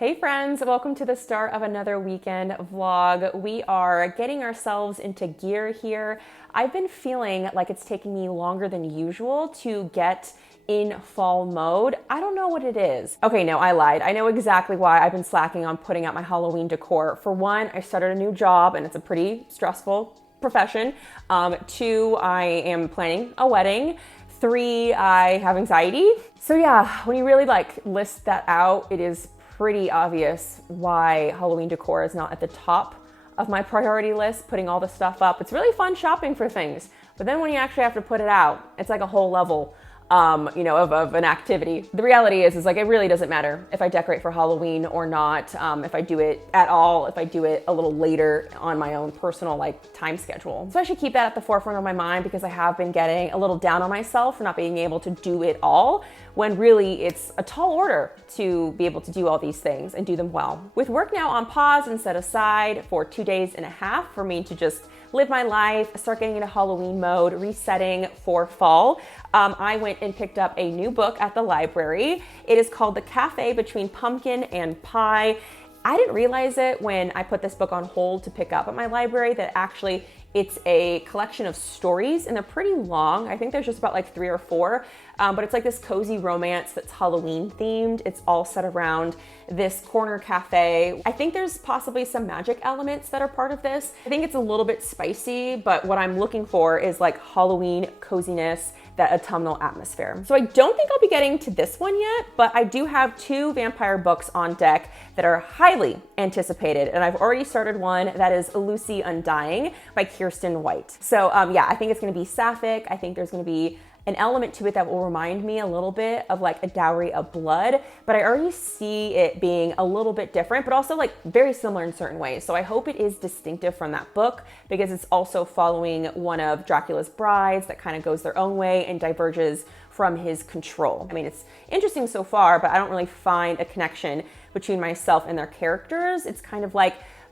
Hey friends, welcome to the start of another weekend vlog. We are getting ourselves into gear here. I've been feeling like it's taking me longer than usual to get in fall mode. I don't know what it is. Okay, no, I lied. I know exactly why I've been slacking on putting out my Halloween decor. For one, I started a new job and it's a pretty stressful profession. Two, I am planning a wedding. Three, I have anxiety. So yeah, when you really list that out, it is pretty obvious why Halloween decor is not at the top of my priority list, putting all the stuff up. It's really fun shopping for things, but then when you actually have to put it out, it's like a whole level of an activity. The reality is it really doesn't matter if I decorate for Halloween or not, if I do it at all, if I do it a little later on my own personal time schedule. So I should keep that at the forefront of my mind because I have been getting a little down on myself for not being able to do it all, when really it's a tall order to be able to do all these things and do them well. With work now on pause and set aside for 2.5 days for me to just live my life, start getting into Halloween mode, resetting for fall, I went and picked up a new book at the library. It is called The Cafe Between Pumpkin and Pie. I didn't realize it when I put this book on hold to pick up at my library that actually it's a collection of stories and they're pretty long. I think there's just about 3 or 4, but it's this cozy romance that's Halloween themed. It's all set around this corner cafe. I think there's possibly some magic elements that are part of this. I think it's a little bit spicy, but what I'm looking for is Halloween coziness, that autumnal atmosphere. So I don't think I'll be getting to this one yet, but I do have 2 vampire books on deck that are highly anticipated. And I've already started one that is Lucy Undying by Kiersten White. So yeah, I think it's gonna be sapphic. I think there's gonna be an element to it that will remind me a little bit of a dowry of blood, but I already see it being a little bit different, but also very similar in certain ways. So I hope it is distinctive from that book because it's also following one of Dracula's brides that kind of goes their own way and diverges from his control. I mean, it's interesting so far, but I don't really find a connection between myself and their characters. It's kind of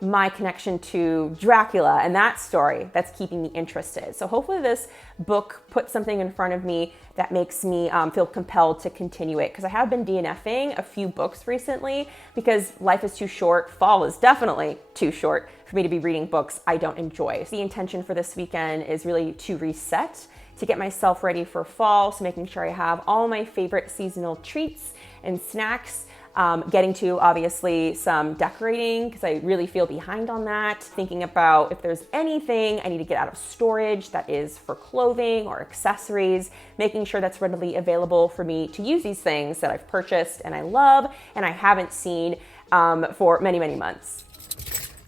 my connection to Dracula and that story that's keeping me interested. So hopefully this book puts something in front of me that makes me feel compelled to continue it, because I have been DNFing a few books recently because life is too short. Fall is definitely too short for me to be reading books I don't enjoy. So the intention for this weekend is really to reset, to get myself ready for fall. So making sure I have all my favorite seasonal treats and snacks, getting to obviously some decorating because I really feel behind on that. Thinking about if there's anything I need to get out of storage that is for clothing or accessories, making sure that's readily available for me to use these things that I've purchased and I love and I haven't seen for many, many months.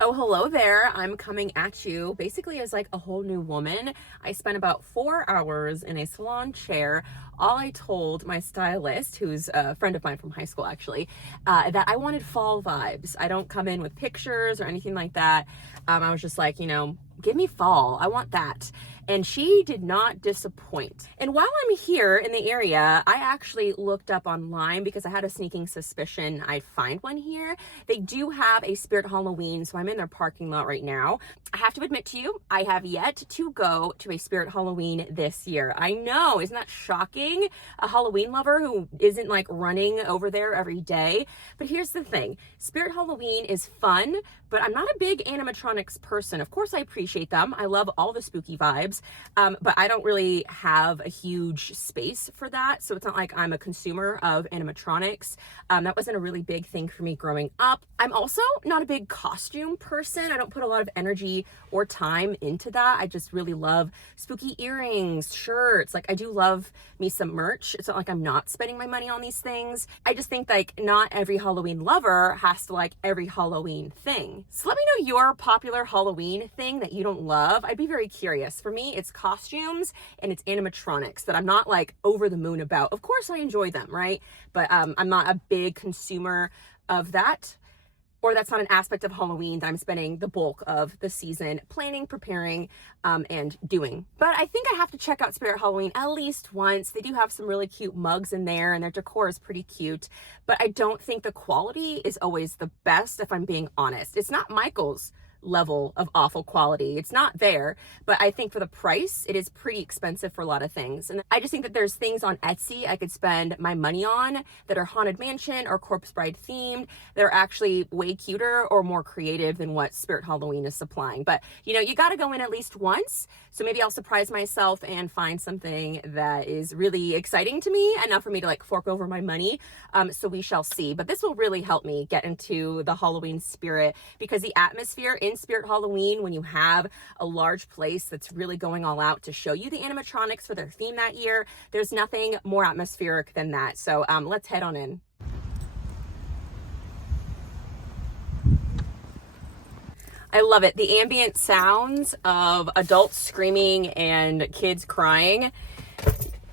Oh, hello there. I'm coming at you basically as a whole new woman. I spent about 4 hours in a salon chair. All I told my stylist, who's a friend of mine from high school actually, that I wanted fall vibes. I don't come in with pictures or anything like that. I was just give me fall. I want that. And she did not disappoint. And while I'm here in the area, I actually looked up online because I had a sneaking suspicion I'd find one here. They do have a Spirit Halloween, so I'm in their parking lot right now. I have to admit to you, I have yet to go to a Spirit Halloween this year. I know, isn't that shocking? A Halloween lover who isn't running over there every day. But here's the thing, Spirit Halloween is fun, but I'm not a big animatronics person. Of course I appreciate them. I love all the spooky vibes, but I don't really have a huge space for that. So it's not like I'm a consumer of animatronics. That wasn't a really big thing for me growing up. I'm also not a big costume person. I don't put a lot of energy or time into that. I just really love spooky earrings, shirts. I do love me some merch. It's not like I'm not spending my money on these things. I just think not every Halloween lover has to like every Halloween thing. So let me know your popular Halloween thing that you don't love. I'd be very curious. For me, it's costumes and it's animatronics that I'm not over the moon about. Of course I enjoy them, right? But I'm not a big consumer of that. Or that's not an aspect of Halloween that I'm spending the bulk of the season planning, preparing, and doing. But I think I have to check out Spirit Halloween at least once. They do have some really cute mugs in there and their decor is pretty cute. But I don't think the quality is always the best, if I'm being honest. It's not Michael's level of awful quality. It's not there, but I think for the price, it is pretty expensive for a lot of things. And I just think that there's things on Etsy I could spend my money on that are Haunted Mansion or Corpse Bride themed that are actually way cuter or more creative than what Spirit Halloween is supplying. But you know, you got to go in at least once. So maybe I'll surprise myself and find something that is really exciting to me, enough for me to like fork over my money. So we shall see. But this will really help me get into the Halloween spirit, because the atmosphere in Spirit Halloween, when you have a large place that's really going all out to show you the animatronics for their theme that year, there's nothing more atmospheric than that. So let's head on in. I love it. The ambient sounds of adults screaming and kids crying.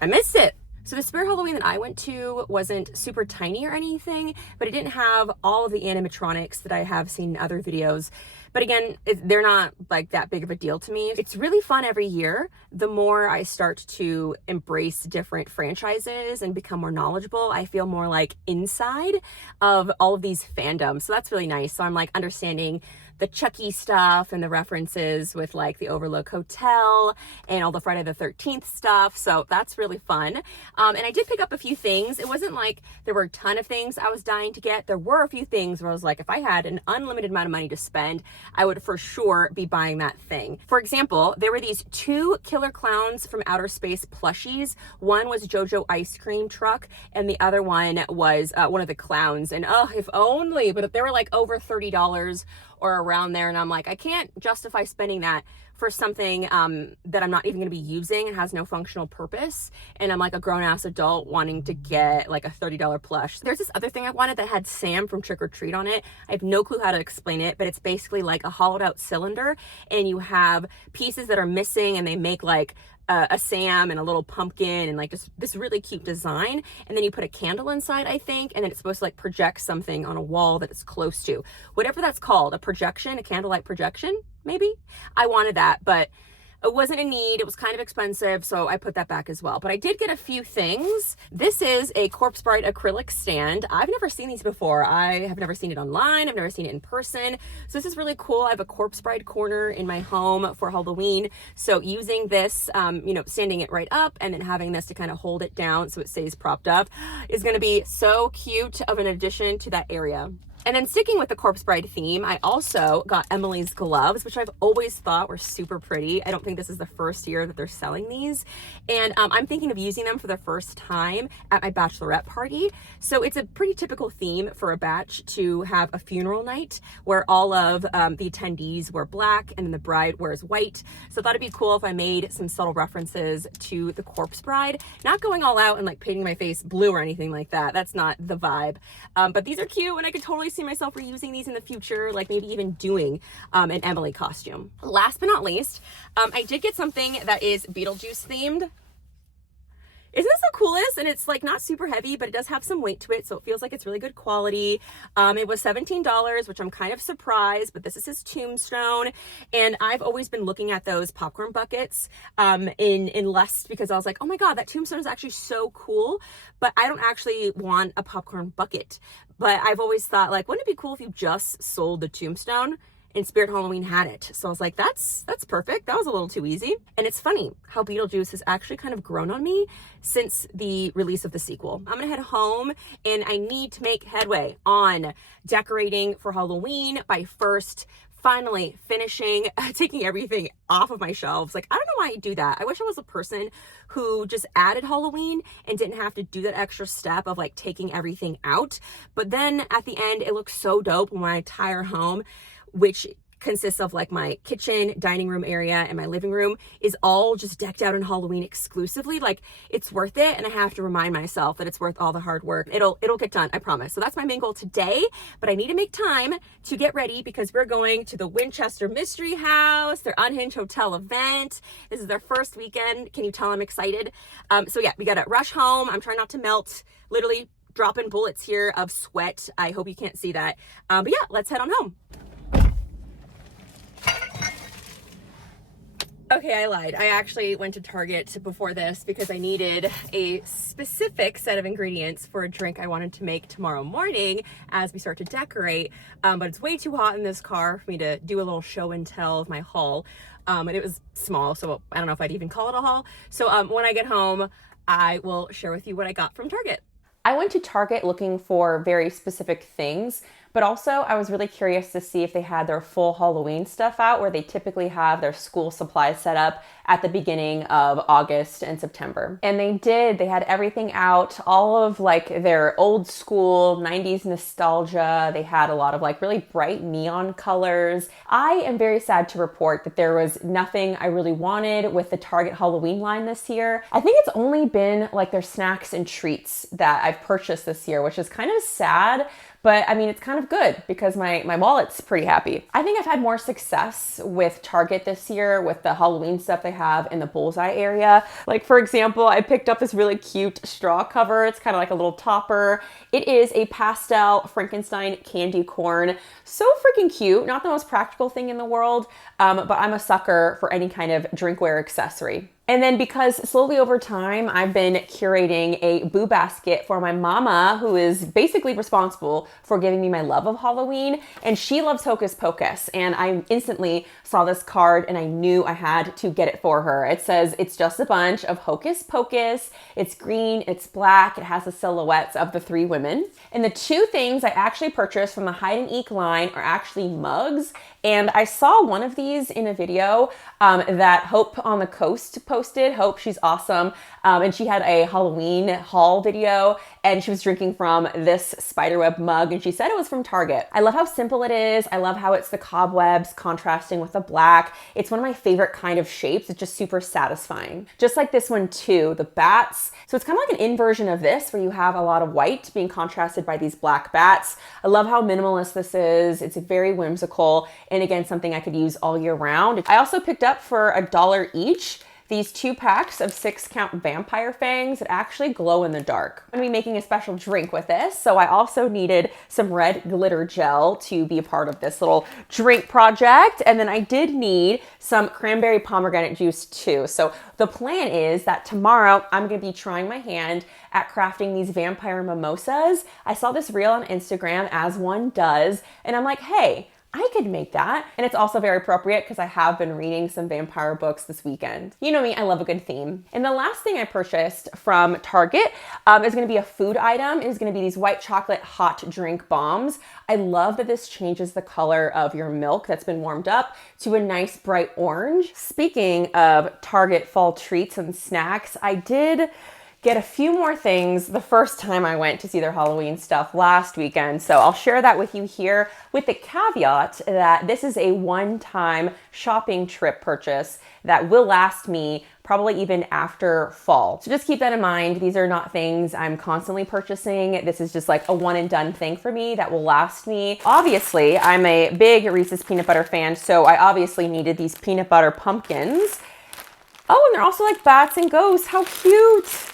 I miss it. So the Spirit Halloween that I went to wasn't super tiny or anything, but it didn't have all of the animatronics that I have seen in other videos. But again, they're not like that big of a deal to me. It's really fun every year. The more I start to embrace different franchises and become more knowledgeable, I feel more like inside of all of these fandoms. So that's really nice. So I'm like understanding the Chucky stuff and the references with like the Overlook Hotel and all the Friday the 13th stuff. So that's really fun. And I did pick up a few things. It wasn't like there were a ton of things I was dying to get. There were a few things where I was like, if I had an unlimited amount of money to spend, I would for sure be buying that thing. For example, there were these 2 Killer Clowns from Outer Space plushies. One was JoJo Ice Cream Truck, and the other one was one of the clowns. And oh, if only, but they were like over $30 or around there. And I'm like, I can't justify spending that for something that I'm not even going to be using and has no functional purpose. And I'm like a grown-ass adult wanting to get like a $30 plush. There's this other thing I wanted that had Sam from Trick or Treat on it. I have no clue how to explain it, but it's basically like a hollowed out cylinder, and you have pieces that are missing, and they make like a Sam and a little pumpkin and like just this really cute design. And then you put a candle inside, I think, and then it's supposed to like project something on a wall that it's close to. Whatever that's called, a projection, a candlelight projection, maybe? I wanted that, but it wasn't a need. It was kind of expensive, so I put that back as well. But I did get a few things. This is a Corpse Bride acrylic stand. I've never seen these before. I have never seen it online. I've never seen it in person. So this is really cool. I have a Corpse Bride corner in my home for Halloween. So using this, you know, standing it right up and then having this to kind of hold it down so it stays propped up is going to be so cute of an addition to that area. And then sticking with the Corpse Bride theme, I also got Emily's gloves, which I've always thought were super pretty. I don't think this is the first year that they're selling these. And I'm thinking of using them for the first time at my bachelorette party. So it's a pretty typical theme for a batch to have a funeral night where all of the attendees wear black and then the bride wears white. So I thought it'd be cool if I made some subtle references to the Corpse Bride, not going all out and like painting my face blue or anything like that. That's not the vibe. But these are cute, and I could totally see myself reusing these in the future, like maybe even doing an Emily costume. Last but not least, I did get something that is Beetlejuice themed. Isn't this the coolest? And it's like not super heavy, but it does have some weight to it, so it feels like it's really good quality. It was $17, which I'm kind of surprised, but this is his tombstone. And I've always been looking at those popcorn buckets in lust, because I was like, oh my God, that tombstone is actually so cool, but I don't actually want a popcorn bucket. But I've always thought, like, wouldn't it be cool if you just sold the tombstone? And Spirit Halloween had it. So I was like, that's perfect. That was a little too easy. And it's funny how Beetlejuice has actually kind of grown on me since the release of the sequel. I'm gonna head home and I need to make headway on decorating for Halloween by first finally finishing taking everything off of my shelves. Like, I don't know why I do that. I wish I was a person who just added Halloween and didn't have to do that extra step of like taking everything out. But then at the end, it looks so dope when my entire home, which consists of like my kitchen, dining room area, and my living room, is all just decked out in Halloween exclusively. Like, it's worth it, and I have to remind myself that it's worth all the hard work. It'll get done, I promise. So that's my main goal today, but I need to make time to get ready because we're going to the Winchester Mystery House, their Unhinged Hotel event. This is their first weekend. Can you tell I'm excited? So yeah, we gotta rush home. I'm trying not to melt, literally dropping bullets here of sweat. I hope you can't see that. But yeah, let's head on home. Okay, I lied. I actually went to Target before this because I needed a specific set of ingredients for a drink I wanted to make tomorrow morning as we start to decorate. But it's way too hot in this car for me to do a little show and tell of my haul. And it was small, so I don't know if I'd even call it a haul. So when I get home, I will share with you what I got from Target. I went to Target looking for very specific things, but also I was really curious to see if they had their full Halloween stuff out where they typically have their school supplies set up at the beginning of August and September. And they did. They had everything out, all of like their old school 90s nostalgia. They had a lot of like really bright neon colors. I am very sad to report that there was nothing I really wanted with the Target Halloween line this year. I think it's only been like their snacks and treats that I've purchased this year, which is kind of sad. But I mean, it's kind of good because my wallet's pretty happy. I think I've had more success with Target this year with the Halloween stuff they have in the bullseye area. Like for example, I picked up this really cute straw cover. It's kind of like a little topper. It is a pastel Frankenstein candy corn. So freaking cute. Not the most practical thing in the world, but I'm a sucker for any kind of drinkware accessory. And then because slowly over time, I've been curating a boo basket for my mama, who is basically responsible for giving me my love of Halloween. And she loves Hocus Pocus. And I instantly saw this card and I knew I had to get it for her. It says, it's just a bunch of Hocus Pocus. It's green, it's black. It has the silhouettes of the three women. And the two things I actually purchased from the Hide and Eek line are actually mugs. And I saw one of these in a video that Hope on the Coast posted. Hope, she's awesome. And she had a Halloween haul video and she was drinking from this spiderweb mug and she said it was from Target. I love how simple it is. I love how it's the cobwebs contrasting with the black. It's one of my favorite kind of shapes. It's just super satisfying. Just like this one too, the bats. So it's kind of like an inversion of this where you have a lot of white being contrasted by these black bats. I love how minimalist this is. It's very whimsical. And again, something I could use all year round. I also picked up for $1 each these 2 packs of 6-count vampire fangs that actually glow in the dark. I'm gonna be making a special drink with this, so I also needed some red glitter gel to be a part of this little drink project. And then I did need some cranberry pomegranate juice too. So the plan is that tomorrow I'm gonna be trying my hand at crafting these vampire mimosas. I saw this reel on Instagram, as one does, and I'm like, hey, I could make that. And it's also very appropriate because I have been reading some vampire books this weekend. You know me, I love a good theme. And the last thing I purchased from Target is gonna be a food item. It is gonna be these white chocolate hot drink bombs. I love that this changes the color of your milk that's been warmed up to a nice bright orange. Speaking of Target fall treats and snacks, I did get a few more things the first time I went to see their Halloween stuff last weekend. So I'll share that with you here with the caveat that this is a one-time shopping trip purchase that will last me probably even after fall. So just keep that in mind. These are not things I'm constantly purchasing. This is just like a one and done thing for me that will last me. Obviously, I'm a big Reese's peanut butter fan, so I obviously needed these peanut butter pumpkins. Oh, and they're also like bats and ghosts. How cute.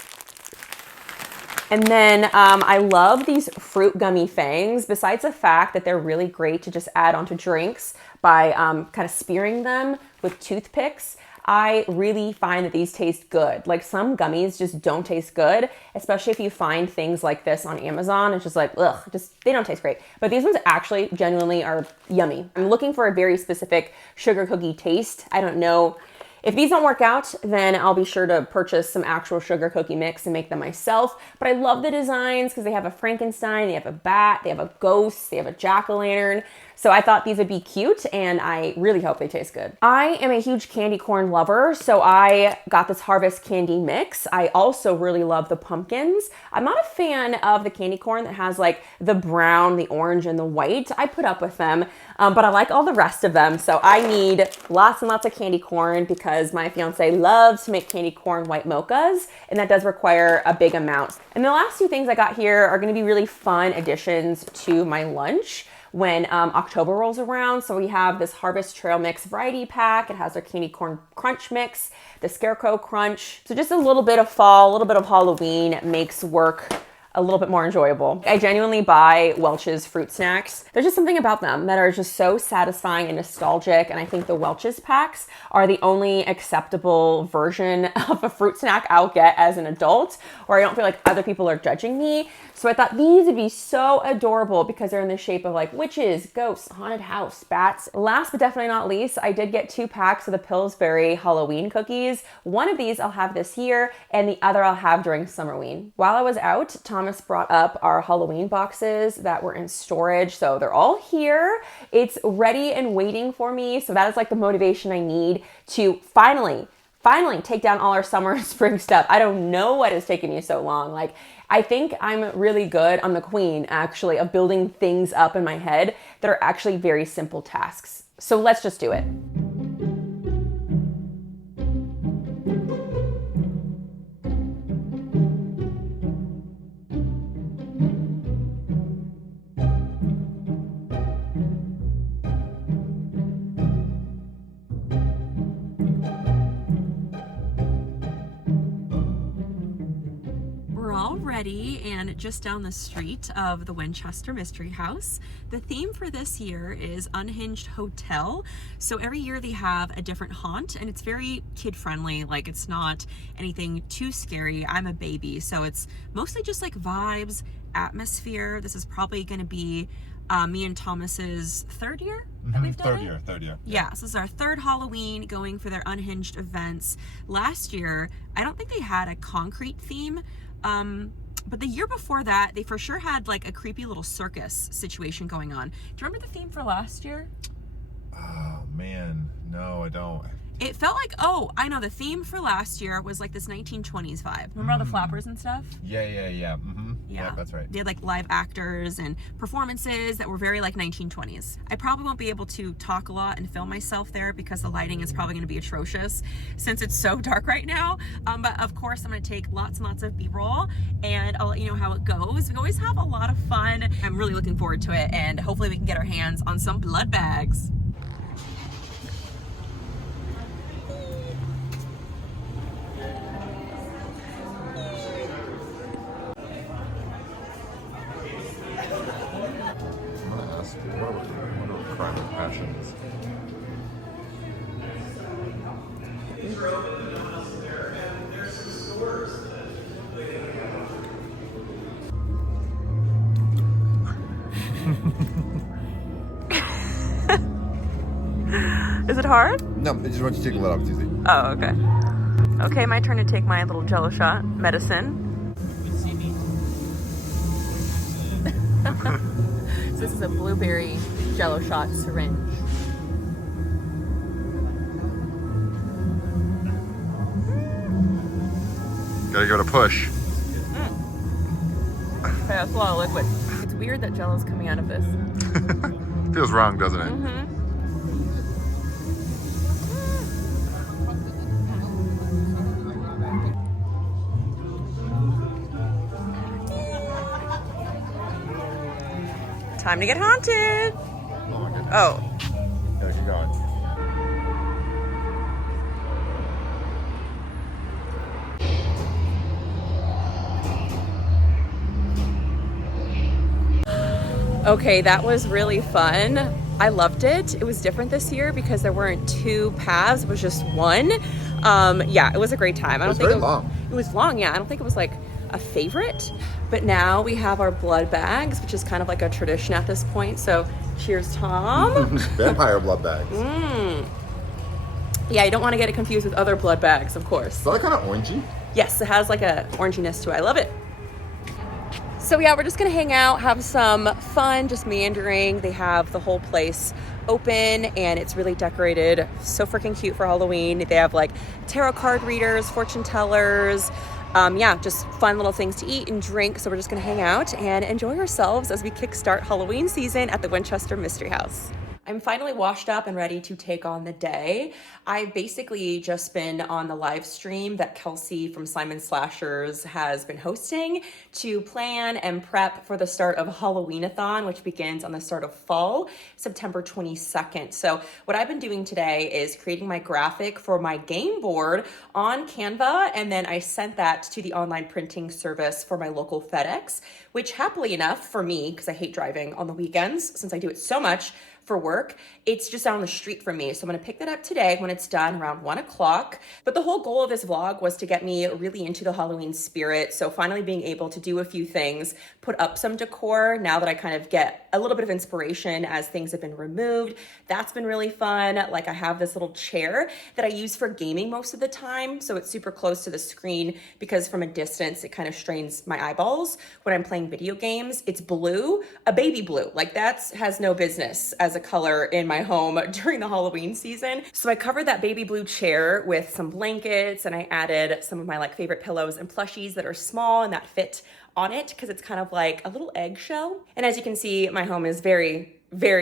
And then I love these fruit gummy fangs, besides the fact that they're really great to just add onto drinks by kind of spearing them with toothpicks. I really find that these taste good. Like some gummies just don't taste good, especially if you find things like this on Amazon. It's just like, ugh, they don't taste great. But these ones actually genuinely are yummy. I'm looking for a very specific sugar cookie taste. I don't know. If these don't work out, then I'll be sure to purchase some actual sugar cookie mix and make them myself. But I love the designs because they have a Frankenstein, they have a bat, they have a ghost, they have a jack-o'-lantern. So I thought these would be cute and I really hope they taste good. I am a huge candy corn lover, so I got this Harvest candy mix. I also really love the pumpkins. I'm not a fan of the candy corn that has like the brown, the orange, and the white. I put up with them, but I like all the rest of them. So I need lots and lots of candy corn because my fiance loves to make candy corn white mochas, and that does require a big amount. And the last 2 things I got here are gonna be really fun additions to my lunch when October rolls around. So we have this Harvest Trail Mix variety pack. It has our candy corn crunch mix, the Scarecrow crunch. So just a little bit of fall, a little bit of Halloween makes work a little bit more enjoyable. I genuinely buy Welch's fruit snacks. There's just something about them that are just so satisfying and nostalgic, and I think the Welch's packs are the only acceptable version of a fruit snack I'll get as an adult, where I don't feel like other people are judging me. So I thought these would be so adorable because they're in the shape of like witches, ghosts, haunted house, bats. Last but definitely not least, I did get 2 packs of the Pillsbury Halloween cookies. One of these I'll have this year and the other I'll have during Summerween. While I was out, Thomas brought up our Halloween boxes that were in storage. So they're all here. It's ready and waiting for me. So that is like the motivation I need to finally take down all our summer and spring stuff. I don't know what has taken me so long. Like, I think I'm really good. I'm the queen, actually, of building things up in my head that are actually very simple tasks. So let's just do it. Ready and just down the street of the Winchester Mystery House. The theme for this year is Unhinged Hotel. So every year they have a different haunt and it's very kid friendly. Like it's not anything too scary. I'm a baby, so it's mostly just like vibes, atmosphere. This is probably going to be me and Thomas's third year that we've done Third year. Yeah, so this is our 3rd Halloween going for their Unhinged events. Last year, I don't think they had a concrete theme. But the year before that, they for sure had like a creepy little circus situation going on. Do you remember the theme for last year? Oh man, no, I don't. It felt like, oh, I know, the theme for last year was like this 1920s vibe. Remember all the flappers and stuff? Yeah. Yeah, that's right. They had like live actors and performances that were very like 1920s. I probably won't be able to talk a lot and film myself there because the lighting is probably going to be atrocious since it's so dark right now. But of course, I'm going to take lots and lots of B-roll and I'll let you know how it goes. We always have a lot of fun. I'm really looking forward to it, and hopefully we can get our hands on some blood bags. What crime of passion is? Is it hard? No, I just want you to take a lid off. It's easy. Oh, okay. Okay, my turn to take my little Jello shot medicine. So this is a blueberry Jello shot syringe. Gotta give it a push. Okay, that's a lot of liquid. It's weird that Jello's coming out of this. Feels wrong, doesn't it? Mm-hmm. Time to get haunted. Oh. Yeah, keep going. Okay, that was really fun. I loved it. It was different this year because there weren't 2 paths, it was just one. Yeah, it was a great time. It was very long. It was long, yeah. I don't think it was like a favorite, but now we have our blood bags, which is kind of like a tradition at this point. So cheers, Tom. Vampire blood bags. Yeah, you don't want to get it confused with other blood bags, of course. Is that kind of orangey? Yes, it has like a oranginess to it. I love it. So yeah, we're just gonna hang out, have some fun, just meandering. They have the whole place open and it's really decorated. So freaking cute for Halloween. They have like tarot card readers, fortune tellers. Yeah, just fun little things to eat and drink. So we're just gonna hang out and enjoy ourselves as we kickstart Halloween season at the Winchester Mystery House. I'm finally washed up and ready to take on the day. I've basically just been on the live stream that Kelsey from Simon Slashers has been hosting to plan and prep for the start of Halloween-a-thon, which begins on the start of fall, September 22nd. So what I've been doing today is creating my graphic for my game board on Canva, and then I sent that to the online printing service for my local FedEx, which happily enough for me, because I hate driving on the weekends since I do it so much for work, it's just down the street from me. So I'm gonna pick that up today when it's done around 1 o'clock. But the whole goal of this vlog was to get me really into the Halloween spirit. So finally being able to do a few things, put up some decor now that I kind of get a little bit of inspiration as things have been removed. That's been really fun. Like I have this little chair that I use for gaming most of the time. So it's super close to the screen because from a distance, it kind of strains my eyeballs when I'm playing video games. It's blue, a baby blue. Like that has no business as a color in my home during the Halloween season. So I covered that baby blue chair with some blankets and I added some of my like favorite pillows and plushies that are small and that fit on it because it's kind of like a little eggshell. And as you can see, my home is very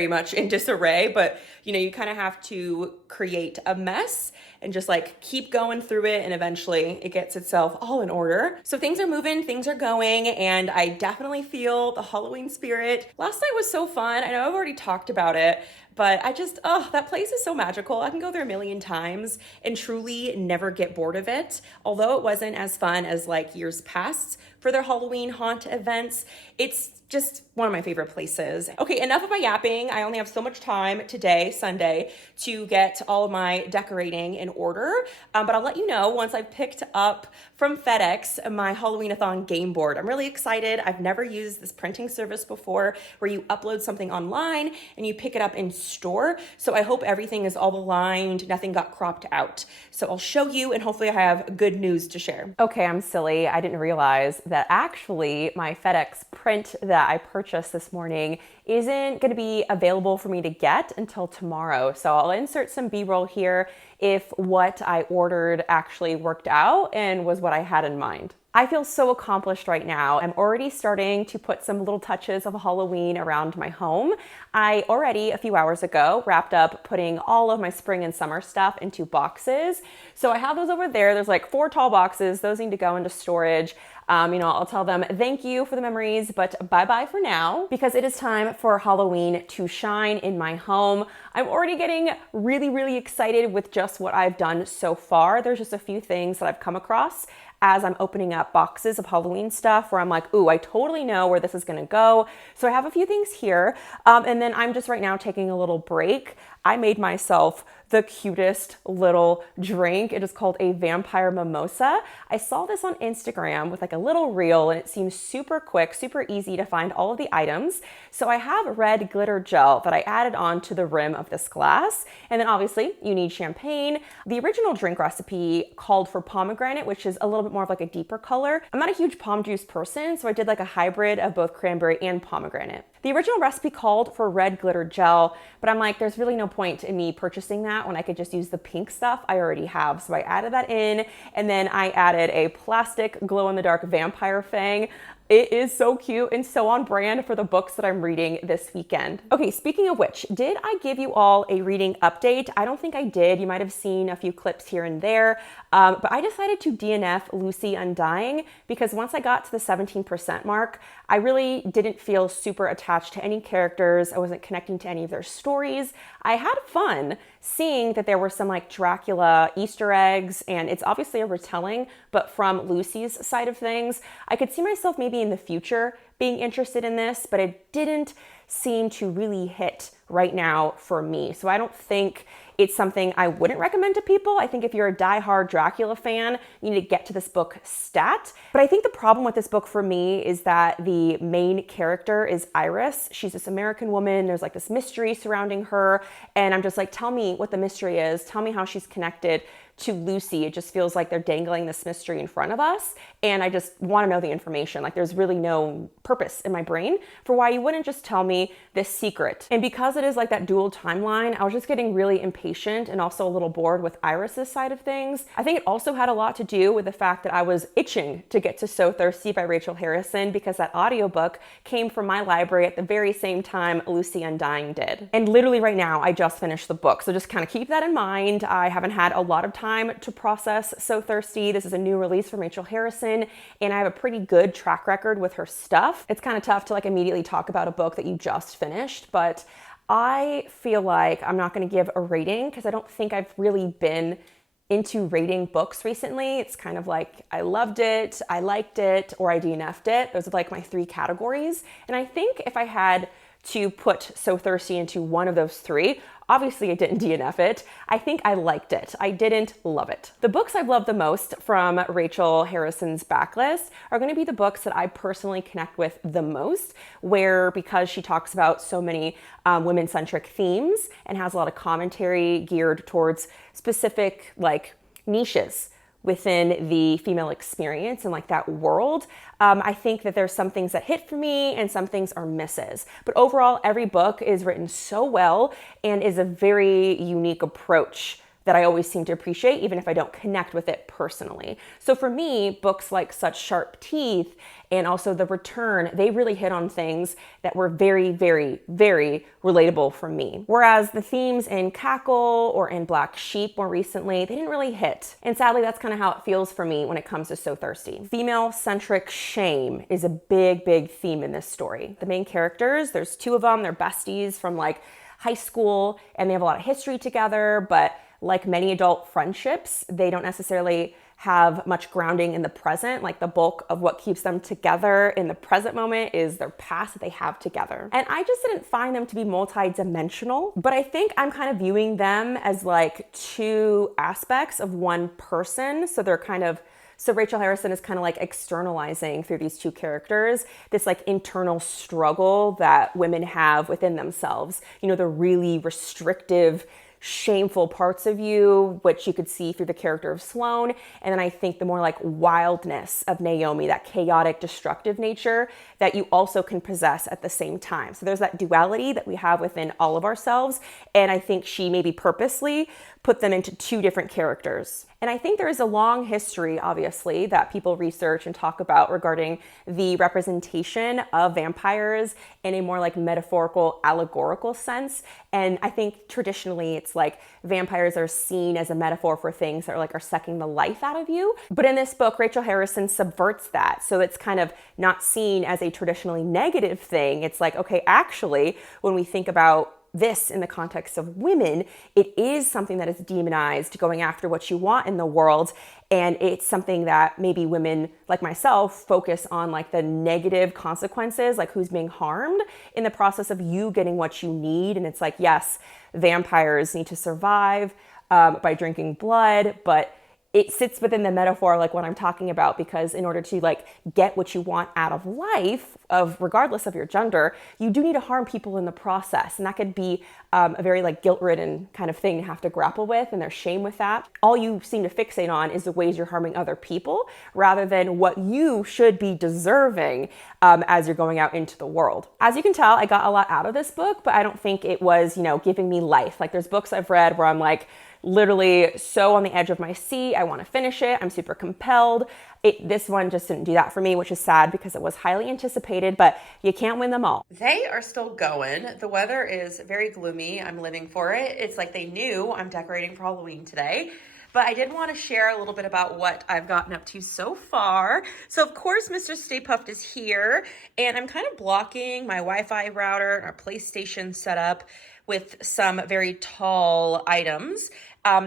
much in disarray, but you know, you kind of have to create a mess and just like keep going through it and eventually it gets itself all in order. So things are moving, things are going, and I definitely feel the Halloween spirit. Last night was so fun. I know I've already talked about it, but that place is so magical. I can go there a million times and truly never get bored of it. Although it wasn't as fun as like years past for their Halloween haunt events, it's just one of my favorite places. Okay, enough of my yapping. I only have so much time today, Sunday, to get all of my decorating in order. But I'll let you know once I've picked up from FedEx my Halloween-a-thon game board. I'm really excited. I've never used this printing service before where you upload something online and you pick it up in store. So I hope everything is all aligned, nothing got cropped out. So I'll show you and hopefully I have good news to share. Okay, I'm silly. I didn't realize that actually my FedEx print that I purchased this morning isn't going to be available for me to get until tomorrow. So I'll insert some B-roll here if what I ordered actually worked out and was what I had in mind. I feel so accomplished right now. I'm already starting to put some little touches of Halloween around my home. I already, a few hours ago, wrapped up putting all of my spring and summer stuff into boxes. So I have those over there. There's like 4 tall boxes. Those need to go into storage. I'll tell them thank you for the memories, but bye-bye for now, because it is time for Halloween to shine in my home. I'm already getting really excited with just what I've done so far. There's just a few things that I've come across as I'm opening up boxes of Halloween stuff where I'm like, ooh, I totally know where this is gonna go. So I have a few things here. And then I'm just right now taking a little break. I made myself the cutest little drink. It is called a vampire mimosa. I saw this on Instagram with like a little reel and it seems super quick, super easy to find all of the items. So I have red glitter gel that I added on to the rim of this glass. And then obviously you need champagne. The original drink recipe called for pomegranate, which is a little bit more of like a deeper color. I'm not a huge pom juice person, so I did like a hybrid of both cranberry and pomegranate. The original recipe called for red glitter gel, but I'm like, there's really no point in me purchasing that when I could just use the pink stuff I already have. So I added that in, and then I added a plastic glow-in-the-dark vampire fang. It is so cute and so on brand for the books that I'm reading this weekend. Okay, speaking of which, did I give you all a reading update? I don't think I did. You might have seen a few clips here and there, but I decided to DNF Lucy Undying because once I got to the 17% mark, I really didn't feel super attached to any characters. I wasn't connecting to any of their stories. I had fun seeing that there were some like Dracula Easter eggs, and it's obviously a retelling, but from Lucy's side of things. I could see myself maybe in the future being interested in this, but it didn't seem to really hit right now for me. So I don't think it's something I wouldn't recommend to people. I think if you're a diehard Dracula fan, you need to get to this book stat. But I think the problem with this book for me is that the main character is Iris. She's this American woman. There's like this mystery surrounding her. And I'm just like, tell me what the mystery is. Tell me how she's connected to Lucy, it just feels like they're dangling this mystery in front of us. And I just want to know the information. Like there's really no purpose in my brain for why you wouldn't just tell me this secret. And because it is like that dual timeline, I was just getting really impatient and also a little bored with Iris's side of things. I think it also had a lot to do with the fact that I was itching to get to So Thirsty by Rachel Harison, because that audiobook came from my library at the very same time Lucy Undying did. And literally right now, I just finished the book. So just kind of keep that in mind. I haven't had a lot of time to process So Thirsty. This is a new release from Rachel Harison, and I have a pretty good track record with her stuff. It's kind of tough to like immediately talk about a book that you just finished, but I feel like I'm not going to give a rating because I don't think I've really been into rating books recently. It's kind of like I loved it, I liked it, or I DNF'd it. Those are like my three categories. And I think if I had to put So Thirsty into one of those three, obviously I didn't DNF it, I think I liked it. I didn't love it. The books I've loved the most from Rachel Harrison's backlist are going to be the books that I personally connect with the most, where because she talks about so many women-centric themes and has a lot of commentary geared towards specific like niches within the female experience and like that world. I think that there's some things that hit for me and some things are misses. But overall, every book is written so well and is a very unique approach that I always seem to appreciate, even if I don't connect with it personally. So for me, books like Such Sharp Teeth and also The Return, they really hit on things that were very, very, very relatable for me. Whereas the themes in Cackle or in Black Sheep more recently, they didn't really hit. And sadly, that's kind of how it feels for me when it comes to So Thirsty. Female-centric shame is a big, big theme in this story. The main characters, there's two of them, they're besties from like high school, and they have a lot of history together, but like many adult friendships, they don't necessarily have much grounding in the present. Like the bulk of what keeps them together in the present moment is their past that they have together. And I just didn't find them to be multi-dimensional, but I think I'm kind of viewing them as like two aspects of one person. So Rachel Harison is kind of like externalizing through these two characters this like internal struggle that women have within themselves. You know, the really restrictive, shameful parts of you, which you could see through the character of Sloane. And then I think the more like wildness of Naomi, that chaotic, destructive nature that you also can possess at the same time. So there's that duality that we have within all of ourselves. And I think she maybe purposely put them into two different characters. And I think there is a long history, obviously, that people research and talk about regarding the representation of vampires in a more like metaphorical, allegorical sense. And I think traditionally it's like vampires are seen as a metaphor for things that are sucking the life out of you. But in this book, Rachel Harison subverts that. So it's kind of not seen as a traditionally negative thing. It's like, okay, actually, when we think about this in the context of women, it is something that is demonized, going after what you want in the world. And it's something that maybe women like myself focus on, like the negative consequences, like who's being harmed in the process of you getting what you need. And it's like, yes, vampires need to survive by drinking blood, but it sits within the metaphor, like what I'm talking about, because in order to like get what you want out of life, regardless of your gender, you do need to harm people in the process. And that could be a very like guilt-ridden kind of thing to have to grapple with, and there's shame with that. All you seem to fixate on is the ways you're harming other people rather than what you should be deserving as you're going out into the world. As you can tell, I got a lot out of this book, but I don't think it was, giving me life. Like there's books I've read where I'm like, literally so on the edge of my seat. I want to finish it. I'm super compelled. This one just didn't do that for me, which is sad because it was highly anticipated, but you can't win them all. They are still going. The weather is very gloomy. I'm living for it. It's like they knew I'm decorating for Halloween today. But I did want to share a little bit about what I've gotten up to so far. So of course, Mr. Stay Puft is here, and I'm kind of blocking my Wi-Fi router and our PlayStation setup with some very tall items.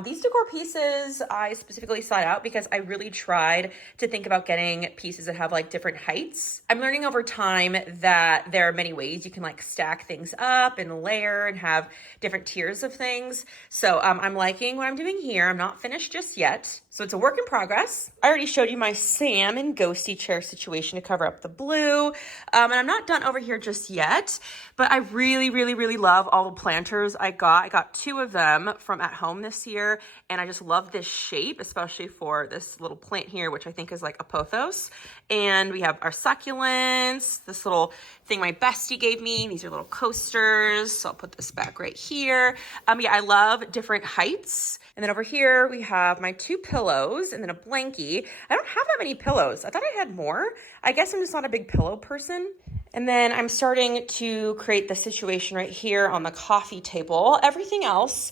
These decor pieces I specifically sought out because I really tried to think about getting pieces that have like different heights. I'm learning over time that there are many ways you can like stack things up and layer and have different tiers of things. So I'm liking what I'm doing here. I'm not finished just yet. So it's a work in progress. I already showed you my Sam and Ghosty chair situation to cover up the blue. And I'm not done over here just yet, but I really, really, really love all the planters I got. I got 2 of them from At Home this here, and I just love this shape, especially for this little plant here, which I think is like a pothos. And we have our succulents, this little thing my bestie gave me. These are little coasters, so I'll put this back right here. Yeah, I love different heights. And then over here, we have my 2 pillows and then a blankie. I don't have that many pillows. I thought I had more. I guess I'm just not a big pillow person. And then I'm starting to create the situation right here on the coffee table. Everything else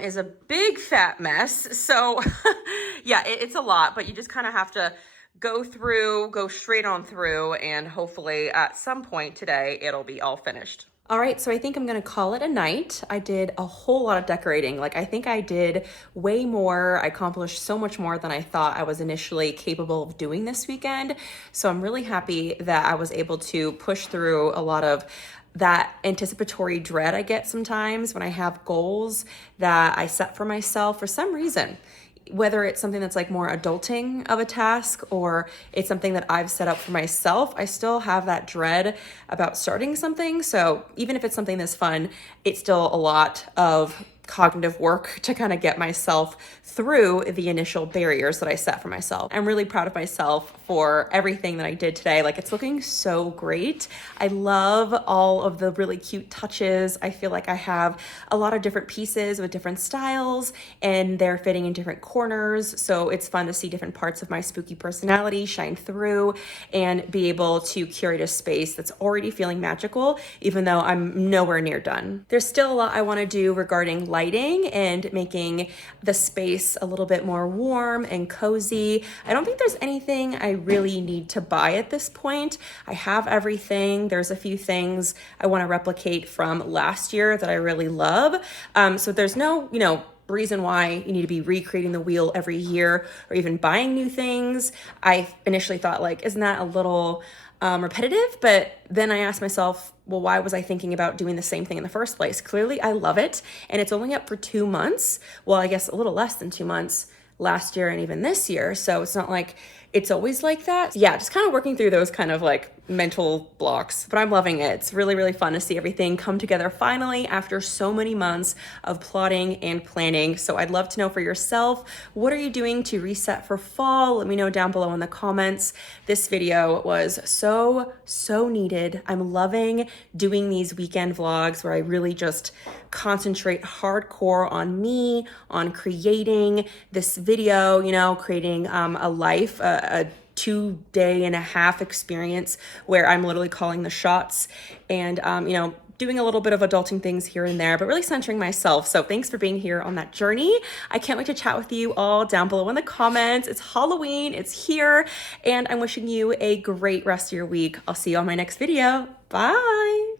is a big fat mess. So yeah, it's a lot, but you just kind of have to go straight on through, and hopefully at some point today, it'll be all finished. All right, so I think I'm gonna call it a night. I did a whole lot of decorating. Like, I think I did way more. I accomplished so much more than I thought I was initially capable of doing this weekend. So I'm really happy that I was able to push through a lot of that anticipatory dread I get sometimes when I have goals that I set for myself for some reason. Whether it's something that's like more adulting of a task or it's something that I've set up for myself, I still have that dread about starting something. So even if it's something that's fun, it's still a lot of cognitive work to kind of get myself through the initial barriers that I set for myself. I'm really proud of myself for everything that I did today. Like, it's looking so great. I love all of the really cute touches. I feel like I have a lot of different pieces with different styles and they're fitting in different corners. So it's fun to see different parts of my spooky personality shine through and be able to curate a space that's already feeling magical, even though I'm nowhere near done. There's still a lot I want to do regarding lighting and making the space a little bit more warm and cozy. I don't think there's anything I really need to buy at this point. I have everything. There's a few things I want to replicate from last year that I really love. So there's no, reason why you need to be recreating the wheel every year or even buying new things. I initially thought, like, isn't that a little repetitive? But then I asked myself, well, why was I thinking about doing the same thing in the first place? Clearly I love it, and it's only up for 2 months. Well, I guess a little less than 2 months last year and even this year. So it's not like it's always like that. Yeah, just kind of working through those kind of like mental blocks, but I'm loving it. It's really, really fun to see everything come together finally after so many months of plotting and planning. So I'd love to know for yourself, what are you doing to reset for fall? Let me know down below in the comments. This video was so needed. I'm loving doing these weekend vlogs where I really just concentrate hardcore on me, on creating this video, creating a life, a 2.5-day experience where I'm literally calling the shots and, doing a little bit of adulting things here and there, but really centering myself. So thanks for being here on that journey. I can't wait to chat with you all down below in the comments. It's Halloween, it's here, and I'm wishing you a great rest of your week. I'll see you on my next video. Bye.